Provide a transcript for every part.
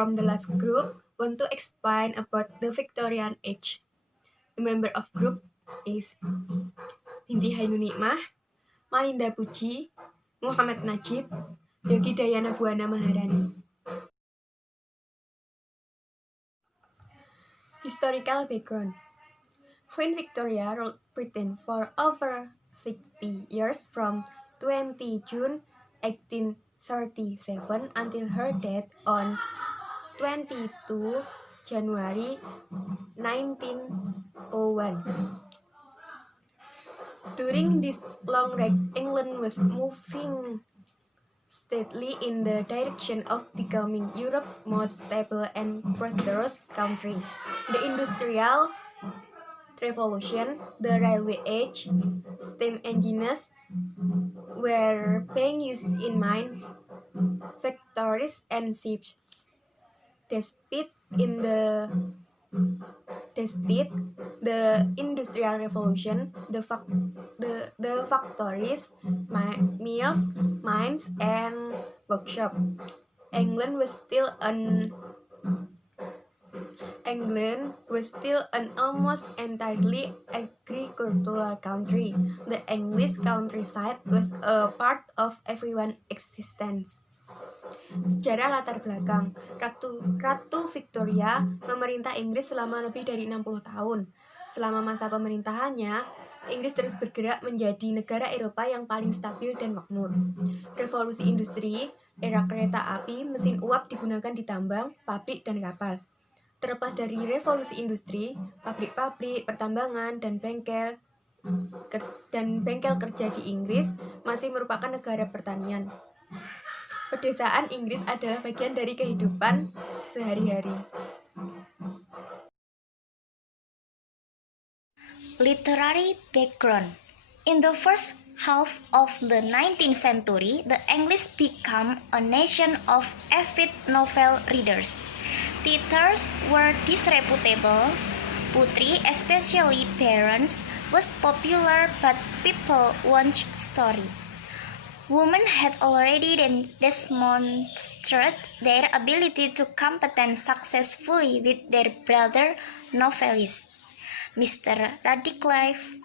from the last group want to explain about the Victorian Age. The member of group is Binti Hainun N, Malinda Puji, Muhammad Najib, Yogi, Dayana, Buana, Maharani. Historical background. Queen Victoria ruled Britain for over 60 years from 20 June 1837 until her death on 22 January 1901. During this long reign, England was moving steadily in the direction of becoming Europe's most stable and prosperous country. The Industrial Revolution, the Railway Age, steam engines were being used in mines, factories, and ships. Despite the Industrial Revolution, the factories, mills, mines, and workshops, England was still an almost entirely agricultural country. The English countryside was a part of everyone's existence. Sejarah latar belakang. Ratu Victoria memerintah Inggris selama lebih dari 60 tahun. Selama masa pemerintahannya, Inggris terus bergerak menjadi negara Eropa yang paling stabil dan makmur. Revolusi industri, era kereta api, mesin uap digunakan di tambang, pabrik, dan kapal. Terlepas dari revolusi industri, pabrik-pabrik, pertambangan, dan bengkel kerja di Inggris masih merupakan negara pertanian. Pedesaan Inggris adalah bagian dari kehidupan sehari-hari. Literary background. In the first half of the 19th century, the English became a nation of avid novel readers. Titers were disreputable. Putri, especially parents, was popular, but people want story. Women had already demonstrated their ability to compete successfully with their brother novelists, Mr. Radcliffe,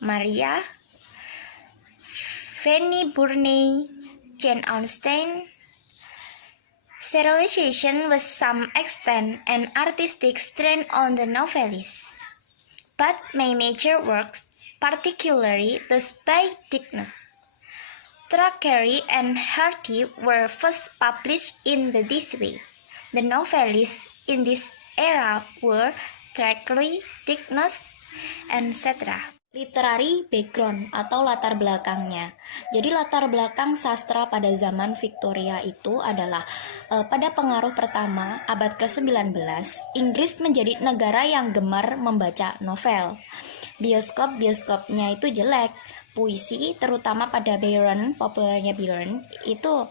Maria, Fanny Burney, Jane Austen. Serialization was some extent an artistic strain on the novelists, but my major works, particularly those by Dickens, Thackeray, and Hardy, were first published in this way. The novelists in this era were Thackeray, Dickens, etc. Literary background atau latar belakangnya. Jadi latar belakang sastra pada zaman Victoria itu adalah pada pengaruh pertama abad ke-19, Inggris menjadi negara yang gemar membaca novel. Bioskopnya itu jelek. Puisi, terutama pada Byron, populernya Byron, itu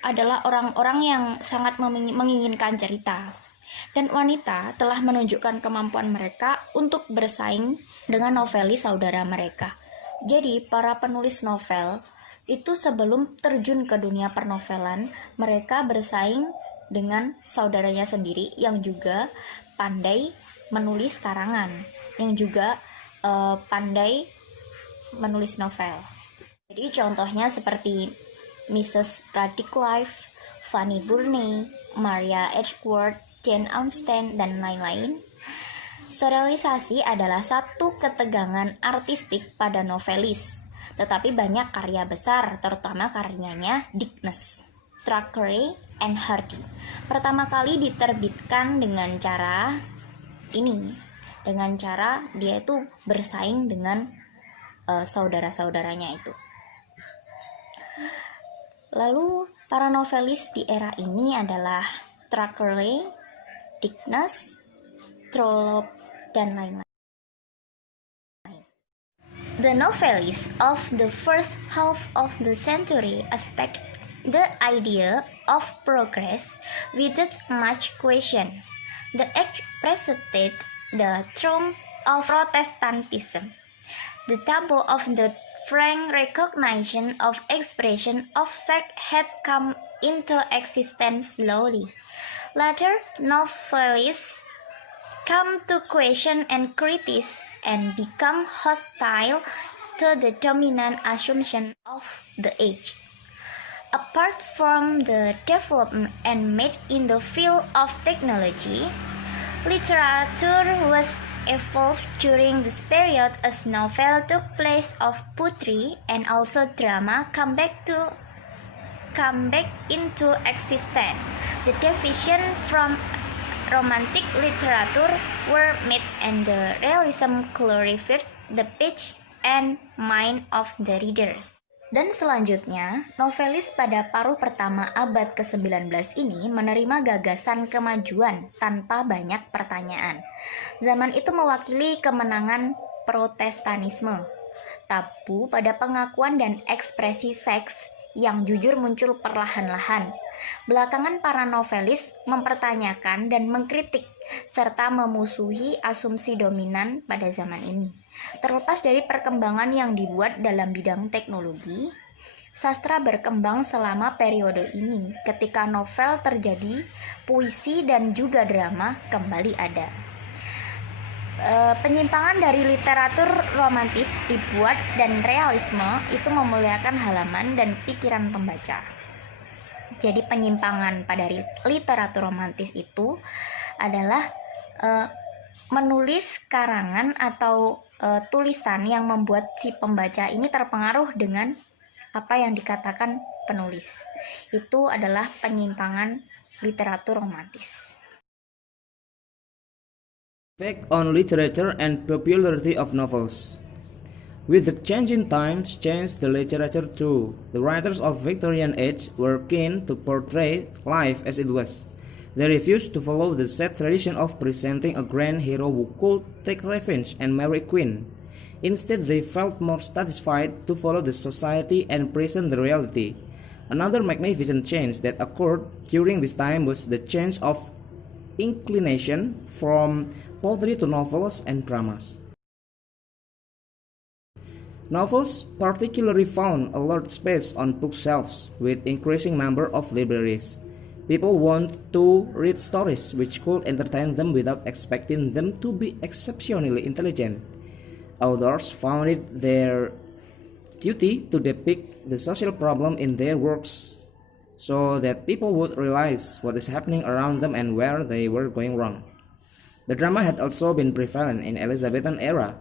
adalah orang-orang yang sangat menginginkan cerita. Dan wanita telah menunjukkan kemampuan mereka untuk bersaing dengan novelis saudara mereka. Jadi, para penulis novel itu sebelum terjun ke dunia pernovelan, mereka bersaing dengan saudaranya sendiri yang juga pandai menulis karangan, yang juga pandai menulis novel. Jadi contohnya seperti Mrs. Radcliffe, Fanny Burney, Maria Edgeworth, Jane Austen, dan lain-lain. Serialisasi adalah satu ketegangan artistik pada novelis, tetapi banyak karya besar, terutama karyanya Dickens, Thackeray, and Hardy. Pertama kali diterbitkan dengan cara ini, dengan cara dia itu bersaing dengan saudara-saudaranya itu. Lalu para novelis di era ini adalah Thackeray, Dickens, Trollope, dan lain-lain. The novelists of the first half of the century aspect the idea of progress without much question. The act presented the triumph of Protestantism. The tempo of the frank recognition of expression of sex had come into existence slowly. Later, novelists come to question and criticize and become hostile to the dominant assumption of the age. Apart from the development and made in the field of technology, literature was evolved during this period as novel took place of poetry and also drama come back into existence. The division from romantic literature were made and the realism glorified the page and mind of the readers. Dan selanjutnya, novelis pada paruh pertama abad ke-19 ini menerima gagasan kemajuan tanpa banyak pertanyaan. Zaman itu mewakili kemenangan Protestanisme. Tabu pada pengakuan dan ekspresi seks yang jujur muncul perlahan-lahan. Belakangan para novelis mempertanyakan dan mengkritik serta memusuhi asumsi dominan pada zaman ini. Terlepas dari perkembangan yang dibuat dalam bidang teknologi, sastra berkembang selama periode ini. Ketika novel terjadi, puisi dan juga drama kembali ada. Penyimpangan dari literatur romantis dibuat dan realisme itu memuliakan halaman dan pikiran pembaca. Jadi penyimpangan pada literatur romantis itu adalah menulis karangan atau tulisan yang membuat si pembaca ini terpengaruh dengan apa yang dikatakan penulis. Itu adalah penyimpangan literatur romantis. Effect on literature and popularity of novels. With the changing times, changed the literature too. The writers of Victorian Age were keen to portray life as it was. They refused to follow the set tradition of presenting a grand hero who could take revenge and marry a queen. Instead, they felt more satisfied to follow the society and present the reality. Another magnificent change that occurred during this time was the change of inclination from poetry to novels and dramas. Novels particularly found a large space on bookshelves with increasing number of libraries. People want to read stories which could entertain them without expecting them to be exceptionally intelligent. Authors found it their duty to depict the social problem in their works so that people would realize what is happening around them and where they were going wrong. The drama had also been prevalent in Elizabethan era,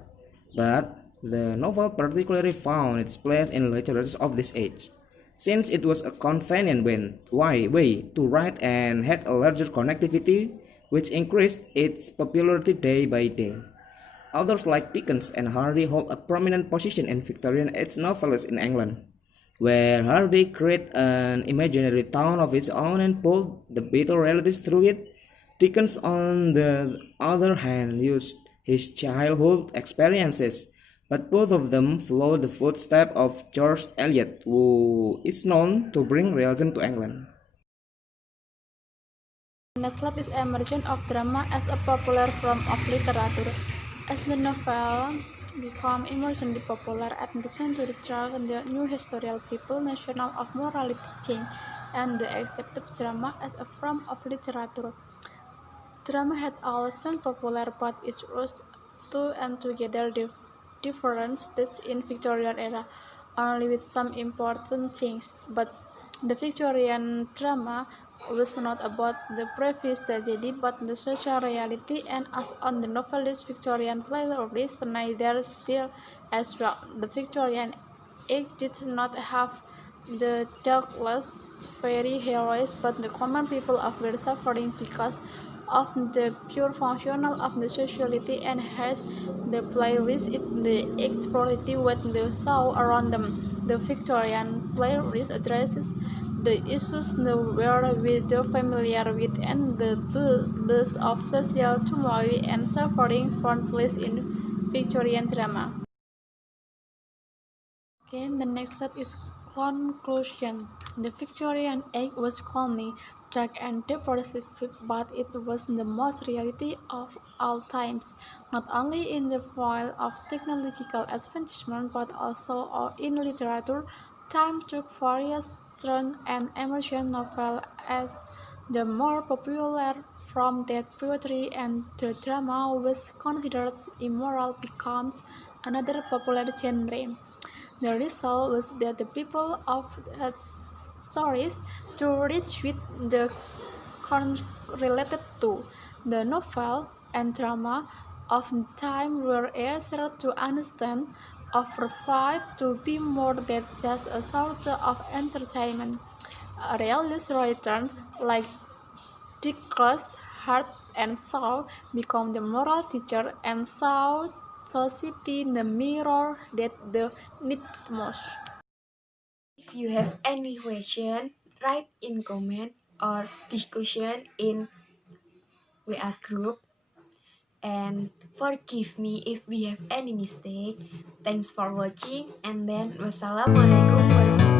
but the novel particularly found its place in literature of this age, since it was a convenient way to write and had a larger connectivity, which increased its popularity day by day. Authors like Dickens and Hardy hold a prominent position in Victorian Age novels in England, where Hardy created an imaginary town of his own and pulled the bitter realities through it. Dickens, on the other hand, used his childhood experiences, but both of them followed the footsteps of George Eliot, who is known to bring realism to England. The next step is emergence of drama as a popular form of literature. As the novel became immensely popular at the century turn, the new historical people national of morality changed, and they accepted drama as a form of literature. Drama had always been popular, but it rose to and together different stages in Victorian era, only with some important changes. But the Victorian drama was not about the previous tragedy, but the social reality, and as on the novelist Victorian playlist, neither still as well. The Victorian Age did not have the darkless fairy heroes, but the common people of were suffering because of the pure functional of the sociality, and has the playlist it the exploitative what they saw around them. The Victorian playlist addresses the issues the world with the familiar with, and the loss of social turmoil and suffering found place in Victorian drama. Okay, the next step is conclusion. The Victorian Age was calmly dark and depressive, but it was the most reality of all times, not only in the field of technological advancement, but also in literature, Time took various turns and emergent novel as the more popular from that poetry and the drama was considered immoral becomes another popular genre. The result was that the people of stories to read with the related to the novel and drama of time were easier to understand or provide to be more than just a source of entertainment. A realist writer like Dickens, Heart and Soul become the moral teacher and saw society the mirror that they need most. If you have any question, write in comment or discussion in WA group, and forgive me if we have any mistake. Thanks for watching, and then wassalamualaikum warahmatullahi wabarakatuh.